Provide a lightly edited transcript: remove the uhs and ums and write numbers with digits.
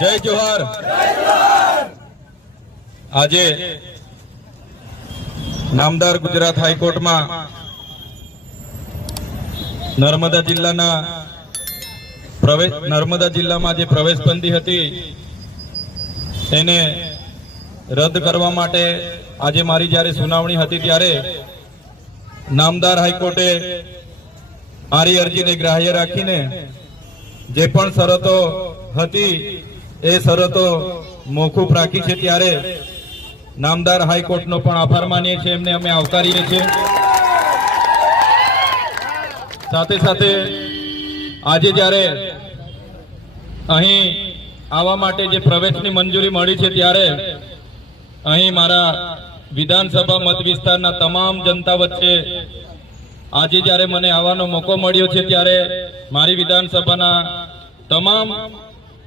જય જોહાર। આજે નામદાર ગુજરાત હાઈકોર્ટમાં નર્મદા જિલ્લામાં જે પ્રવેશબંધી હતી એને રદ કરવા માટે આજે મારી જ્યારે સુનાવણી હતી ત્યારે નામદાર હાઈકોર્ટે મારી અરજીને ગ્રાહ્ય રાખીને જે પણ શરતો હતી એ શરતો મોકૂફ રાખી છે। ત્યારે નામદાર હાઈકોર્ટનો પણ આભાર માનીએ છીએ, એમને અમે આવકારીએ છીએ। સાથે સાથે આજે જ્યારે અહીં આવવા માટે જે પ્રવેશની મંજૂરી મળી છે ત્યારે અહીં મારા વિધાનસભા મત વિસ્તારના તમામ જનતા વચ્ચે આજે જ્યારે મને આવવાનો મોકો મળ્યો છે ત્યારે મારી વિધાનસભાના તમામ